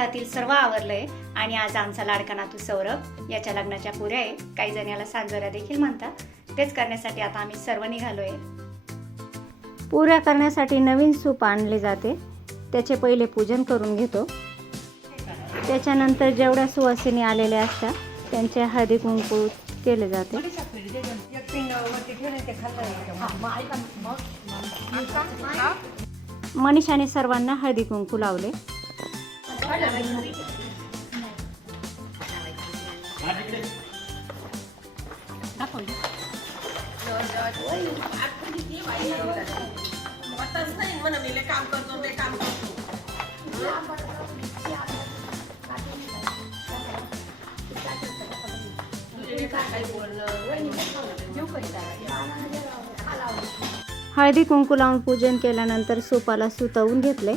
घरातील सर्व आवरलंय आणि आज आमचा लाडका नातू सौरभ याच्या लग्नाच्या पुऱ्या आहे. काही जण याला सांजोऱ्या देखील म्हणतात. तेच करण्यासाठी आता आम्ही सर्व निघालोय. पुऱ्या करण्यासाठी नवीन सूप आणले जाते. त्याचे पहिले पूजन करून घेतो. त्याच्यानंतर जेवढ्या सुवासिनी आलेल्या असतात त्यांचे हळदी कुंकू केले जाते. मनीषाने सर्वांना हळदी कुंकू लावले. हळदी कुंकू लावून पूजन केल्यानंतर सूपाला सुतवून घेतले.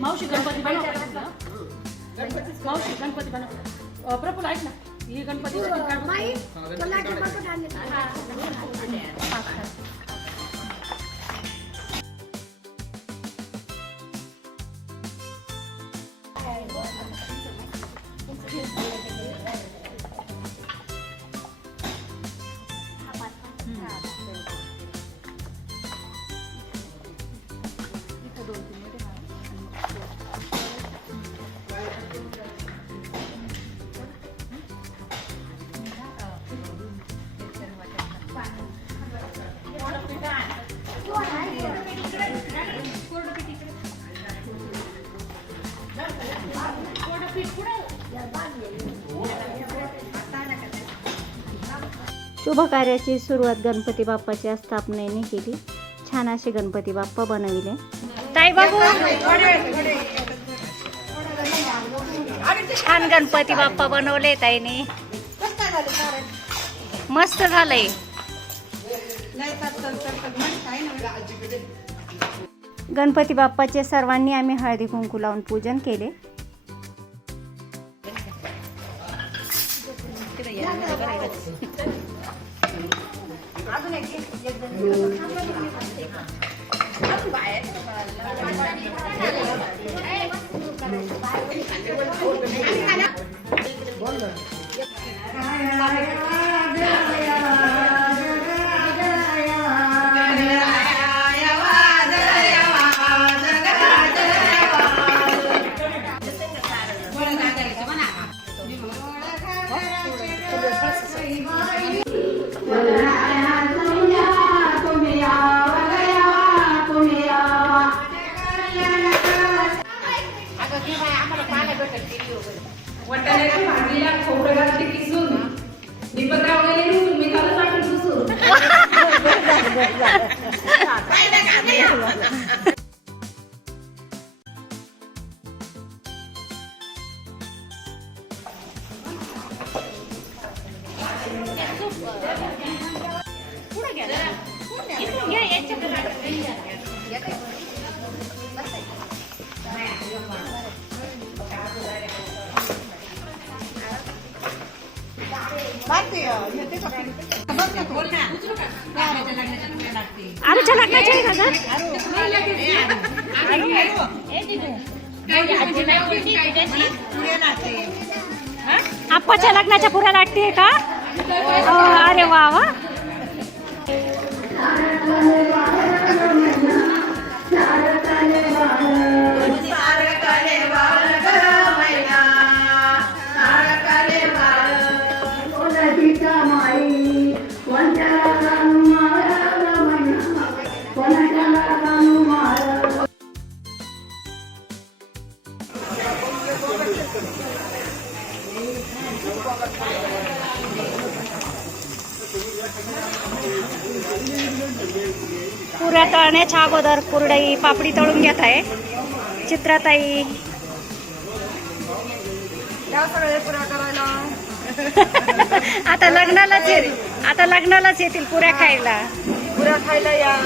मावशी गणपती बनव प्रफुल ऐक ना ही गणपती शुभ कार्याची सुरुवात गणपती बाप्पाच्या स्थापनेने केली. छान असे गणपती बाप्पा बनविले. ताई बाबू छान गणपती बाप्पा बनवले ताईने. मस्त झालंय. गणपती बाप्पाचे सर्वांनी आम्ही हळदी कुंकू लावून पूजन केले. वटाण्याच्या भाजीला खोबरं घातले किसून दीपकराव गेले किसून मी त्याला वाटून किसून आरूच्या लग्नाची आहे का आप्पाच्या लग्नाच्या पुऱ्या लाटते का? अरे वा वा. पुऱ्या तळण्याच्या अगोदर कुरडई पापडी तळून घेत आहे चित्राताई. आता लग्नालाच येतील पुऱ्या खायला. या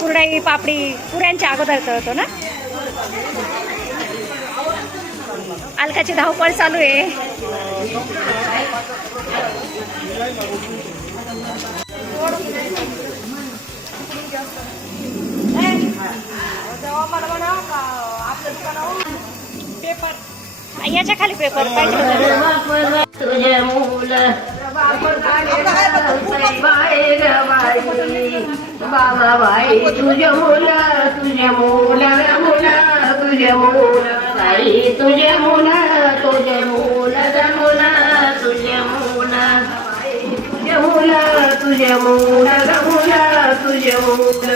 कुरडई पापडी पुऱ्यांच्या अगोदर तळतो ना. अलकाची धावपळ चालू आहे. याच्या खाली पेपर पाहिजे होता. तुझे मूल बाबा बाई तुझे मूल तुझे मूल तुझे मूल बाई तुझे मूल तुझे मूल मुला तुझे मूल तुझे मूल तुझे मूल मुला तुझे मूल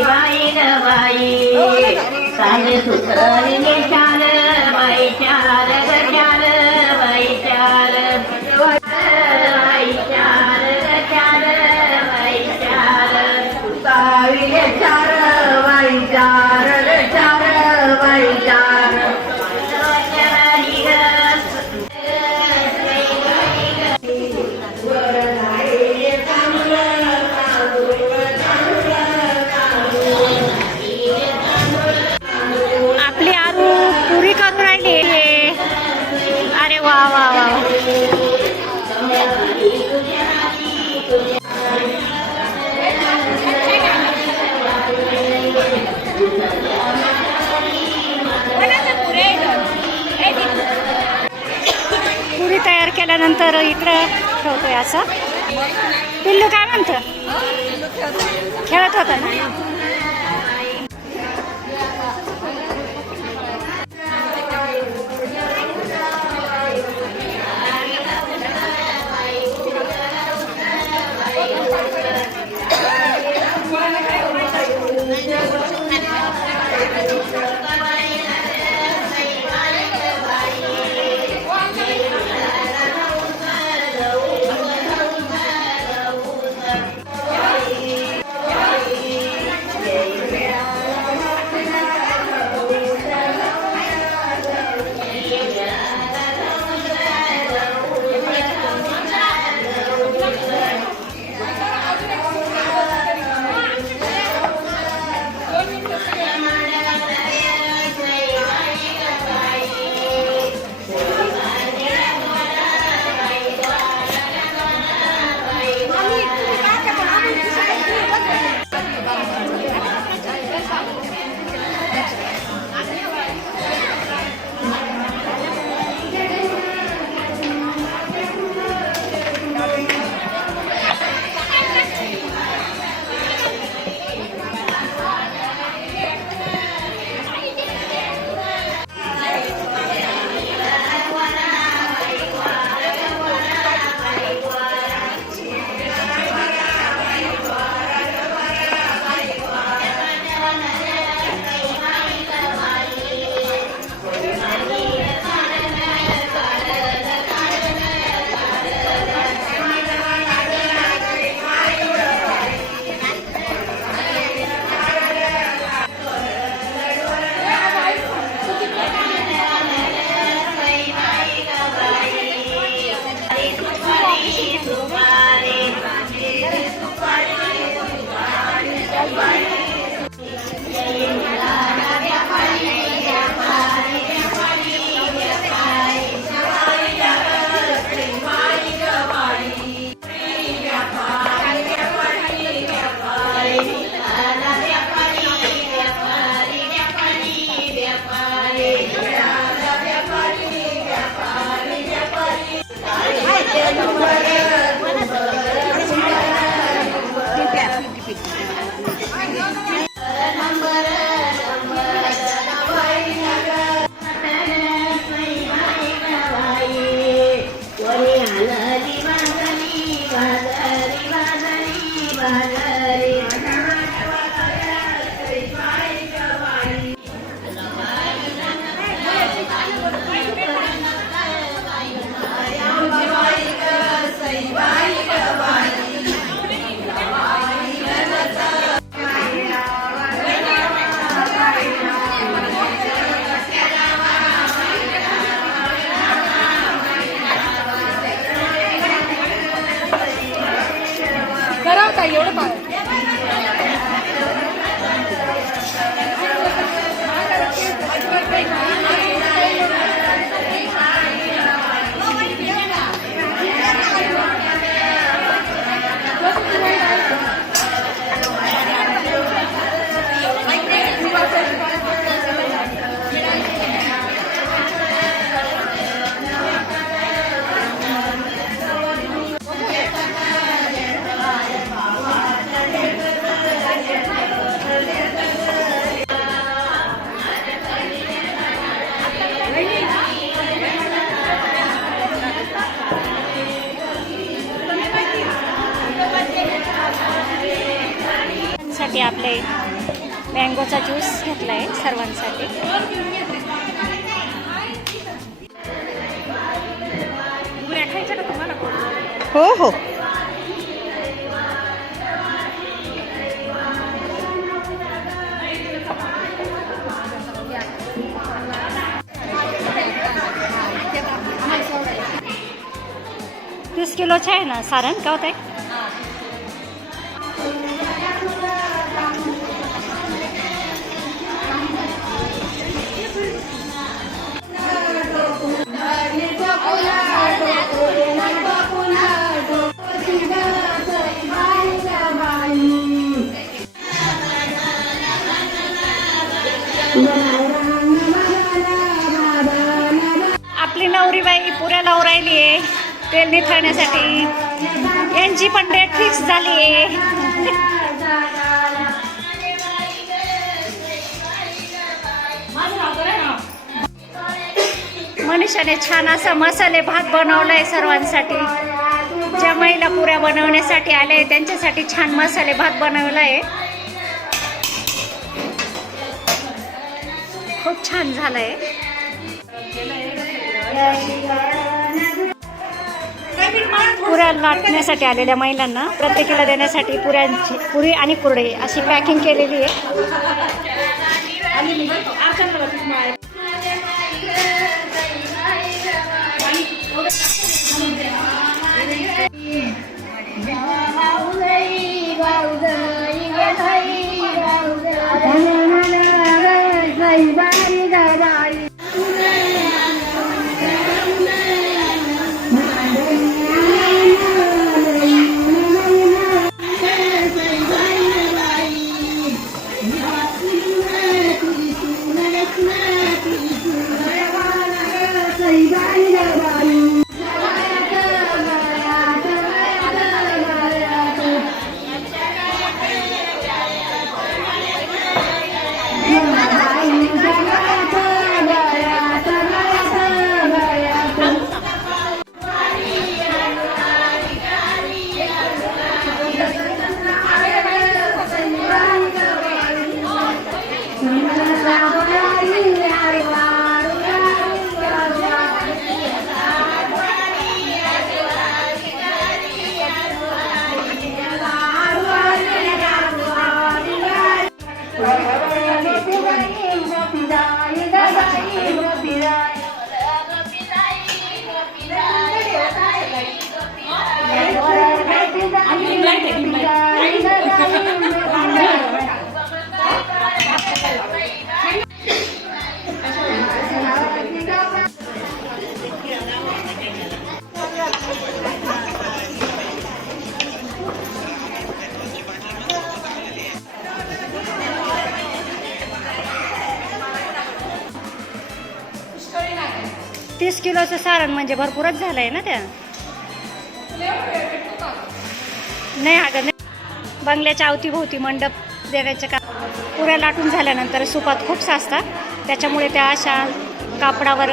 बाई ग बाई साले सुतरले चार बाई चार ग चार बाई चार बाई चार ग चार बाई चार सुताविले चार बाई चार ग चार बाई चार आपली आरू पुरी करून राहिली. अरे वा वा वा. पुरी तयार केल्यानंतर इकडं ठेवतोय असं. पिल्लू काय म्हणतं? खेळत होता ना. सई मँगोचा ज्यूस घेतला आहे सर्वांसाठी. पुऱ्या खायच्या का तुम्हाला? हो हो. तीस किलोचे आहे ना सारण का होत आहे? आपली नवरीबाई पुऱ्या लावून राहिली आहे तेल निथळण्यासाठी. यांची पण डेट फिक्स झाली आहे. मनीषाने छान असा मसाले भात बनवलाय सर्वांसाठी. ज्या महिला पुऱ्या बनवण्यासाठी आले त्यांच्यासाठी छान मसाले भात बनवलाय. खूप छान झालंय. पुऱ्या लाटण्यासाठी आलेल्या महिलांना प्रत्येकीला देण्यासाठी पुरी आणि कुरडे अशी पॅकिंग केलेली आहे. तीस किलोचं सारण म्हणजे भरपूरच झालंय ना त्या. नाही अगं नाही. बंगल्याच्या अवतीभोवती मंडप देण्याचे का पुऱ्या लाटून झाल्यानंतर सुपात खूप साचतात. त्याच्यामुळे त्या अशा कापडावर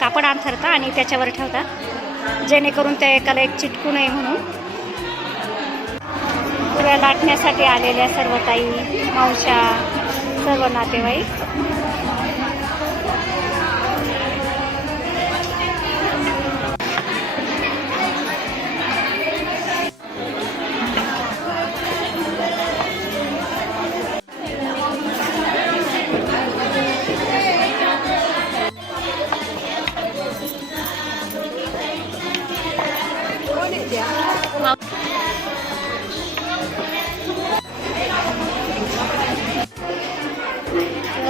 कापड अंथरतात आणि त्याच्यावर ठेवतात जेणेकरून त्या एकाला एक चिटकू नये म्हणून. पुऱ्या लाटण्यासाठी आलेल्या सर्व ताई मावश्या सर्व नातेवाईक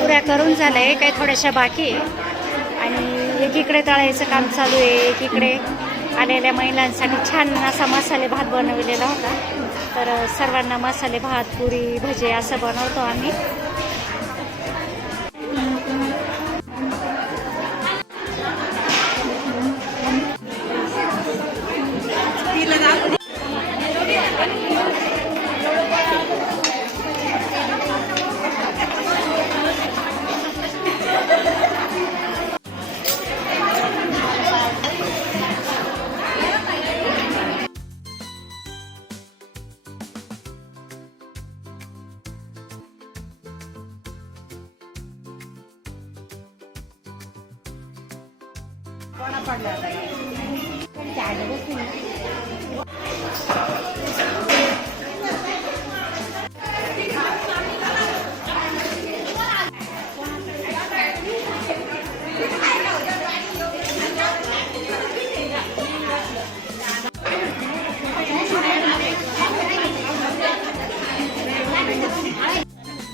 पुऱ्या करून झालंय, काही थोड्याशा बाकी आहे आणि एकीकडे तळायचं काम चालू आहे. एकीकडे आलेल्या महिलांसाठी छान असा मसाले भात बनवलेला होता. तर सर्वांना मसाले भात पुरी भजे असं बनवतो आम्ही.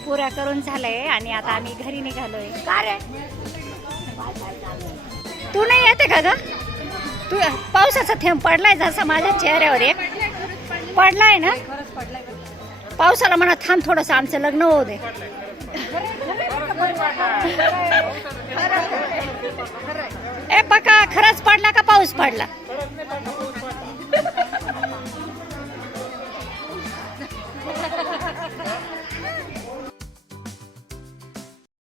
पुऱ्या करून झालंय आणि आता आम्ही घरी निघालोय. का रे तू नाही येते का ग? तू पावसाचा थेंब पडलाय जसा माझ्या चेहऱ्यावर एक पडलाय ना. पावसाला म्हणा थांब थोडस आमचं लग्न होऊ दे. ए पका खरंच पडला का पाऊस पडला?